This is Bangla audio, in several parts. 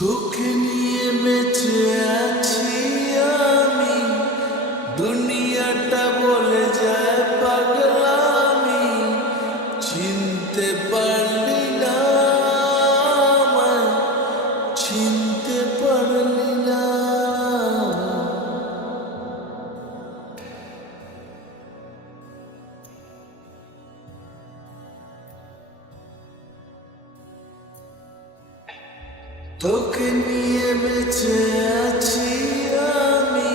তোকে নিয়ে বেঁচে আছি আমি, দুনিয়াটা বলে যায় পাগলামি। চিনতে পারলি না আমায়, চিনতে পারলি না। তোকে নিয়ে বেঁচে আছি আমি,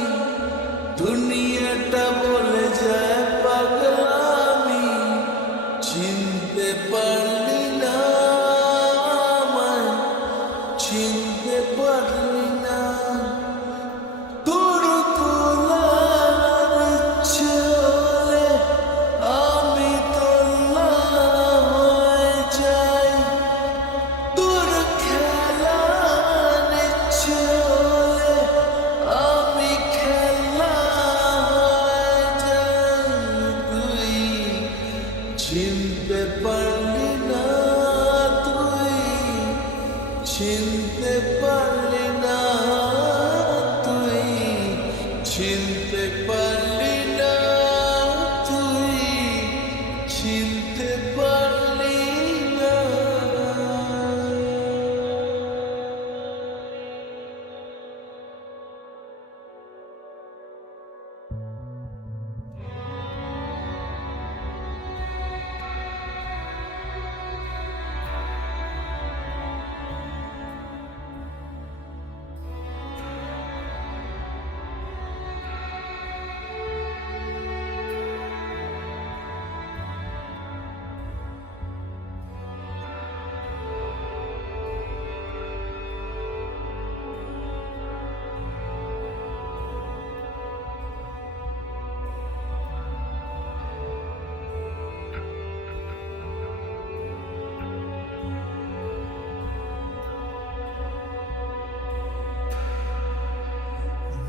দুনিয়াটা বলে যায় পাগলামি। চিনতে পারলি না আমায়, চিনতে পারলি না। তোর তোলার ইচ্ছে হলে আমি তোলা হয়ে যাই। তোর খেলার ইচ্ছে হলে আমি খেলা হয়ে যাই। তুই চিনতে পারলি না, তুই চিনতে পারলি না, তুই চিনতে পারলি না, তুই চিনতে পারলি না।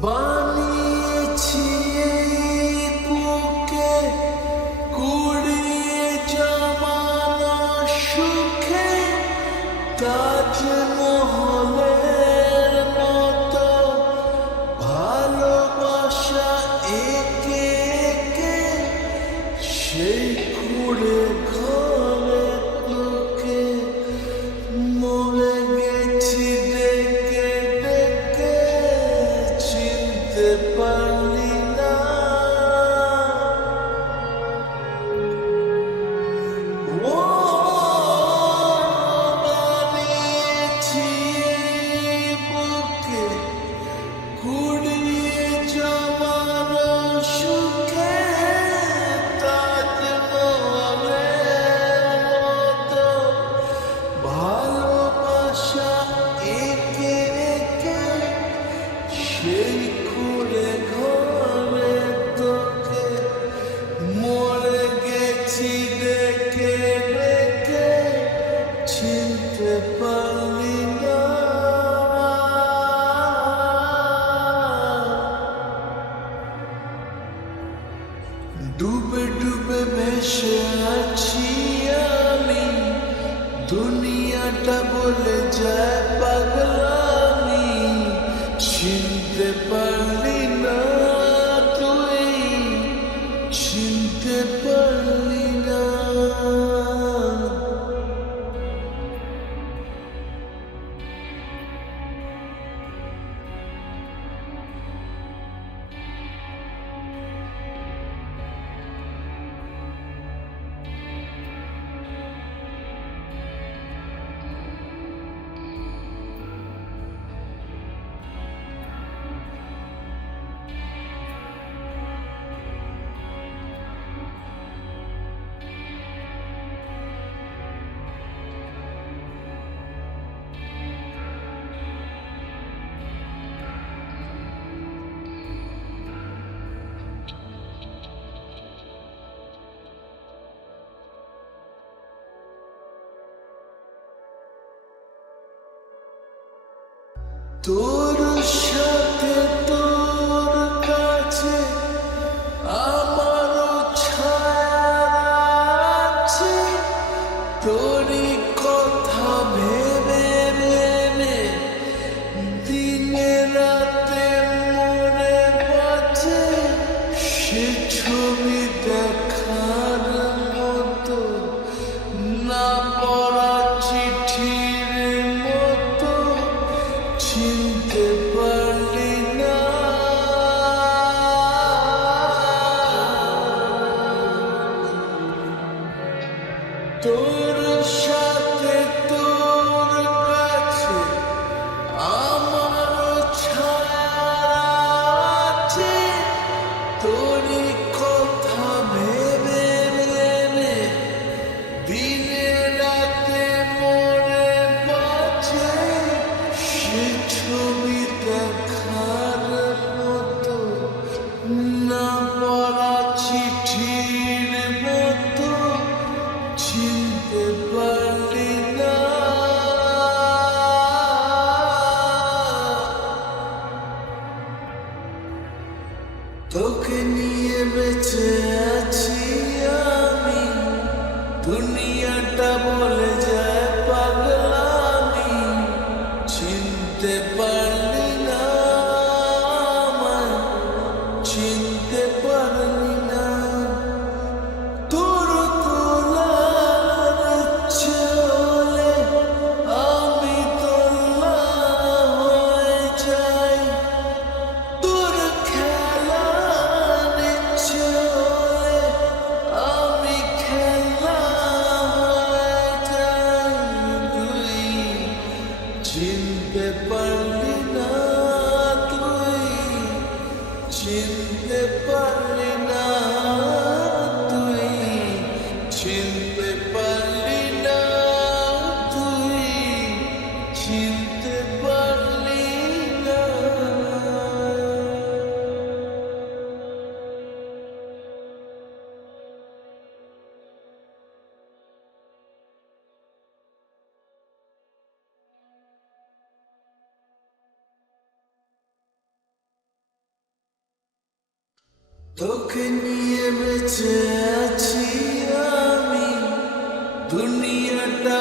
বানিয়েছি এই বুকে কুড়িয়ে জমানো সুখে, তাজমহলের মতো ভালোবাসা একে একে সেই কুড়ে ঘরে তোকে মরে গেছি ডেকে ডেকে। চিনতে পারলি না, ও বানিয়েছি এই বুকে কুড়িয়ে জমানো সুখে, তাজমহলের মতো ভালোবাসা একে একে সেই কুড়ে ঘরে তোকে মরে গেছি ডেকে ডেকে। চিনতে পারলি না, ডুবে ডুবে ভেসে আছি আমি, দুনিয়াটা বলে যায় পাগলামি। চিনতে পারলি না, তুই চিনতে পারলি না। তোর সাথে তোর কাছে আমারও ছায়া আছে, তোরই কথা ভেবে ভেবে তোর সাথে তোর কাছে আমারও ছায়া আছে, তোরই কথা ভেবে ভেবে দিনে রাতে মনে বাঁচে, সে ছবি দেখার মতো, না পড়া চিঠির মতো, চিনতে পারলি না। তোকে নিয়ে বেঁচে আছি আমি, দুনিয়াটা বলে যায় পাগলামি, চিনতে পারলি না আমায়, চিনতে পারলি না। তোর তোলার চলে আমি তোলা হয়ে যাই, তোর খেলার চলে আমি খেলা হয়ে যাই। তুই চিনতে পারলি না, তুই চিনতে পারলি না, তুই চিনতে পারলি না, তুই চিনতে পারলি না। তোকে নিয়ে বেঁচে আছি আমি, দুনিয়াটা